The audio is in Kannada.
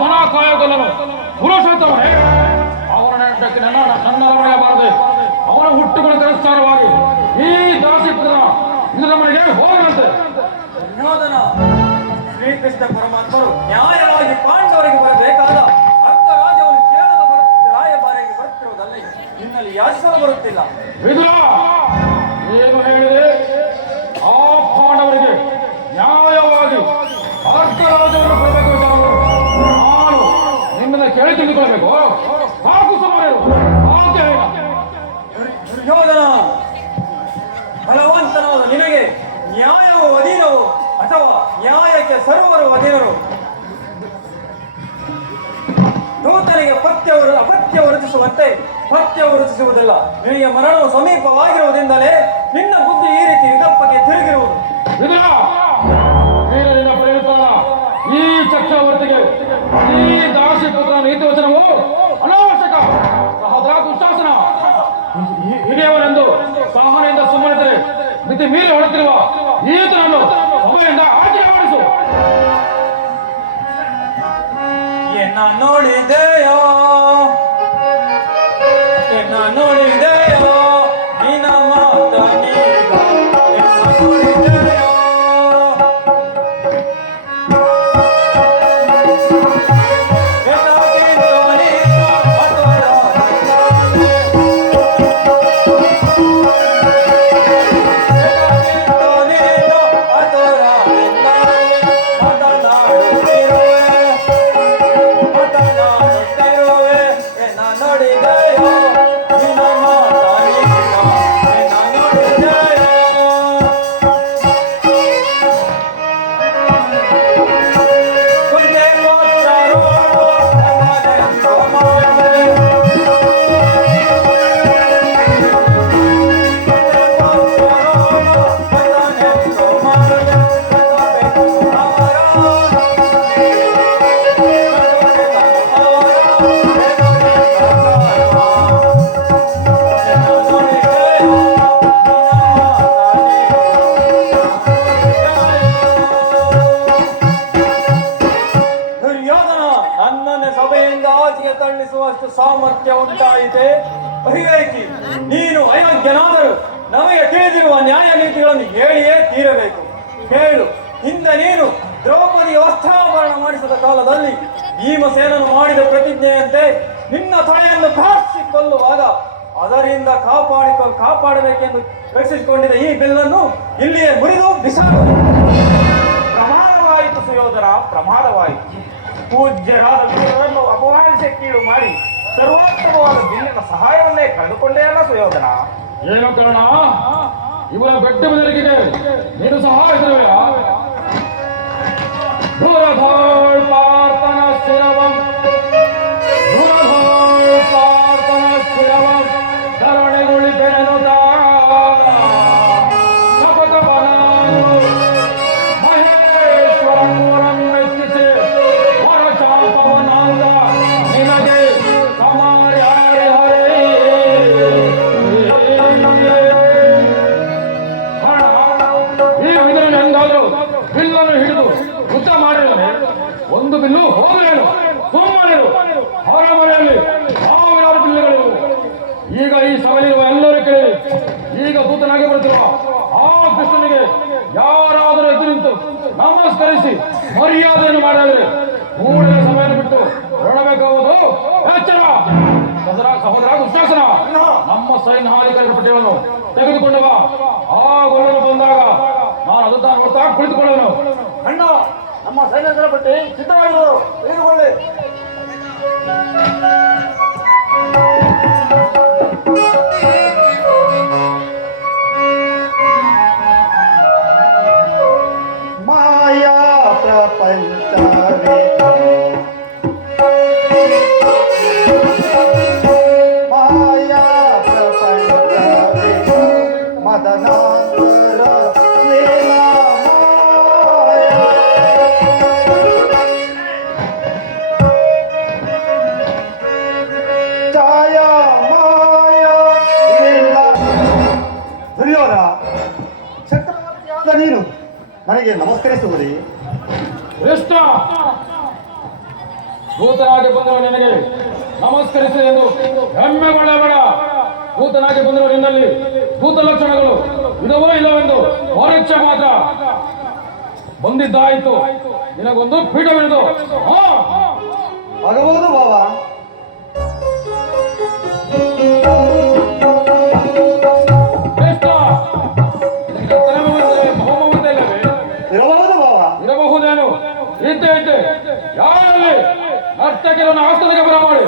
ದನ ಕಾಯೋಗಲ್ಲನು ಪುರುಷೋತ್ತಮನೇ, ಅವನ ನೆಟ್ಟಕ್ಕೆ ನನ್ನ ಮನೆಯಬಾರದೆ. ಅವನ ಹುಟ್ಟುಗಳ ತಿರಸ್ಕಾರವಾಗಿ ಈ ದಾಸಿಪುತ್ರ ಇಂದ್ರ ಮನೆಗೆ ಹೋಗಂತೆ. ಶ್ರೀಕೃಷ್ಣ ಪರಮಾತ್ಮರು ನ್ಯಾಯವಾಗಿ ಪಾಂಡವರಿಗೆ ಬರಬೇಕಾದ ಅರ್ಧ ರಾಜ್ಯವನ್ನು ಕೇರಳದ ರಾಯಭಾರಿಗೆ ಬರುತ್ತಿರುವುದಲ್ಲ, ನಿನ್ನಲ್ಲಿ ಯಾಶ್ವರ ಬರುತ್ತಿಲ್ಲ. ಏನು ಹೇಳಿದೆ? ಆ ಪಾಂಡವರಿಗೆ ನ್ಯಾಯವಾಗಿ ಅರ್ಧ ರಾಜ್ಯವನ್ನು ಕೊಡಬೇಕು. ನಾನು ನಿಮ್ಮನ್ನ ಕೇಳಿ ತಿಳಿದುಕೊಳ್ಬೇಕು. ಸಾಕು ಸಮಯ ದುರ್ಯೋಧನ, ಬಲವಂತನಾದ ನಿನಗೆ ನ್ಯಾಯವು ಅಧೀನವು ಅಥವಾ ನ್ಯಾಯಕ್ಕೆ ಸರ್ವರು ಅಧೀನರು? ದೂತನಿಗೆ ಅಪತ್ಯವು ರಚಿಸುವಂತೆ ಪಥ್ಯವು ರಚಿಸುವುದಿಲ್ಲ. ನಿನಗೆ ಮರಣವು ಸಮೀಪವಾಗಿರುವುದರಿಂದಲೇ ನಿನ್ನ ಬುದ್ಧಿ ಈ ರೀತಿ ವಿಕಲ್ಪಕ್ಕೆ ತಿರುಗಿರುವುದು. ಈ ಚಕ್ರವರ್ತಿಗೆ ಈ ದಾಸಿ ಪುತ್ರ ನೀತಿ ವಚನವು ಅನಾವಶ್ಯಕ. ಸಹೋದರ ದುಶ್ಯಾಸನ, ಹಿರಿಯವರೆಂದು ಸಹನೆಯಿಂದ ಸುಮ್ಮನಿದ್ದರೆ ಮಿತಿ ಮೀರಿ ಹೊಡುತ್ತಿರುವ ಈತನನ್ನು ಸಭೆಯಿಂದ ಆಚರಣೆ ಮಾಡಿಸು. ಎನ್ನ ನೋಡಿದೆಯೋ ನಿನ್ನ ಮಾತ ತಳ್ಳಿಸುವಷ್ಟು ಸಾಮರ್ಥ್ಯ ಉಂಟಾಯಿತೆ. ಅವಿವೇಕಿ ನೀನು ಅಯೋಗ್ಯನಾದರೂ ನಮಗೆ ತಿಳಿದಿರುವ ನ್ಯಾಯ ನೀತಿಗಳನ್ನು ಹೇಳಿಯೇ ತೀರಬೇಕು. ಹೇಳು, ಹಿಂದೆ ನೀನು ದ್ರೌಪದಿ ವಸ್ತ್ರಾಭರಣ ಮಾಡಿಸಿದ ಕಾಲದಲ್ಲಿ ಭೀಮಸೇನನು ಮಾಡಿದ ಪ್ರತಿಜ್ಞೆಯಂತೆ ನಿನ್ನ ತೊಳೆಯನ್ನು ಕಾಸಿಕೊಳ್ಳುವಾಗ ಅದರಿಂದ ಕಾಪಾಡಬೇಕೆಂದು ರಕ್ಷಿಸಿಕೊಂಡಿದ್ದ ಈ ಬಿಲ್ಲನ್ನು ಇಲ್ಲಿಯೇ ಮುರಿದು ಬಿಸಾಡು. ಪ್ರಮಾದವಾಯಿತು ಸುಯೋಧನ, ಪ್ರಮಾದವಾಯಿತು. ಪೂಜ್ಯರಾದ ವೀರರನ್ನು ಅಪಮಾನಿಸಿ ಕೀಳು ಮಾಡಿ ಸರ್ವೋತ್ತಮವಾದ ಬಿಲ್ಲಿನ ಸಹಾಯವನ್ನೇ ಕಳೆದುಕೊಂಡೇ ಅಲ್ಲ ಸುಯೋಧನ? ಏನು ಕಾರಣ? ಇವರ ಬೆಟ್ಟ ಬೆದರಿಕೆಗೆ ನೀನು ಸಹಾಯಿಸಿರುವೆಯ? ದೂರಧೋಳ್ ಪಾರ್ಥನ ಶಿರವಂ ಕರುಣೆಗುಳಿಪೆನು ಮಹೇಶ್ವರಪುರಂ ಮೆಚ್ಚಿಸಿ ವರಚಾಪವನಾಂದ ನಿನಗೆ ಸಮಾರ್ಯಾರಿ ಹರೇ. ಈ ವಿಧನೆ ಎಂದಾದರೂ ಬಿಲ್ಲನ್ನು ಹಿಡಿದು ಯುದ್ಧ ಮಾಡಿದರೆ ಒಂದು ಬಿಲ್ಲು ಹೋಗಲೇನು, ಸುಮ್ಮನಿರು. ಹೊರಮನೆಯಲ್ಲಿ ಸಾವಿರಾರು ಬಿಲ್ಲುಗಳಿವೆ. ಈಗ ಈ ಸಭೆಯಲ್ಲಿರುವ ಎಲ್ಲರೂ ಕೇಳಿ, ಈಗ ದೂತನಾಗಿ ಬರುತ್ತಿರುವ ಆ ಕೃಷ್ಣನಿಗೆ ಯಾರಾದರೂ ಎದ್ದು ನಿಂತು ನಮಸ್ಕರಿಸಿ ಮರ್ಯಾದೆಯನ್ನು ಮಾಡಿದರೆ ಕೂಡಲೇ ಸಮಯವನ್ನು ಬಿಟ್ಟು ಹೊರಡಬೇಕಾಗುವುದು ಎಚ್ಚರ. ಸಹೋದರ ದುಶ್ಯಾಸನ, ನಮ್ಮ ಸೈನ್ಯಾಧಿಕಾರಿ ಪಟ್ಟಿಯನ್ನು ತೆಗೆದುಕೊಂಡು ಬಾ. ಆ ಗೊಲ್ಲನು ಬಂದಾಗ ನಾನು ಅದು ನೋಡ್ತಾ ಕುಳಿತುಕೊಳ್ಳೋನು. ಅಣ್ಣ, ನಮ್ಮ ಸೈನ್ಯದ ಪಟ್ಟಿ ಸಿದ್ಧವಾಗಿರುವುದು, ತೆಗೆದುಕೊಳ್ಳಿ. ಮಾಯಾ ಪ್ರಪಂಚವೇ ಮಾಯಾ ಪ್ರಪಂಚವೇ ಮದನಾಂತರ ಛಾಯಾ ಮಾಯಾ ದುರ್ಯೋಧನ, ಚಕ್ರವರ್ತಿಯಾದ ನೀನು ನನಗೆ ನಮಸ್ಕರಿಸುವುದೇ? ಕೃಷ್ಣ, ದೂತನಾಗಿ ಬಂದರು ನಿನಗೆ ನಮಸ್ಕರಿಸಿ ಎಂದು ಹೆಮ್ಮೆಗೊಳ್ಳಬೇಡ. ದೂತನಾಗಿ ಬಂದರು ನಿನ್ನಲ್ಲಿ ದೂತ ಲಕ್ಷಣಗಳು ಇಲ್ಲವೋ ಇಲ್ಲವೆಂದು ಪರೀಕ್ಷೆ ಮಾತ್ರ ಬಂದಿದ್ದಾಯಿತು. ನಿನಗೊಂದು ಪೀಠವಿಳಿದು ಆಗಬಹುದು ಬಾವ. ಶ್ರೇಷ್ಠ, ನಿನಗೆ ಬಹುಮಮತೆ ಇಲ್ಲವೇ? ಇರಬಹುದು ಬಾವ. ಇರಬಹುದೇನು? ಇದ್ದೆ ಯಾರಲ್ಲಿ ನರ್ತಕಿರನ್ನು ಆಸ್ತನಿಗೆ ಬರಮಾಡಿ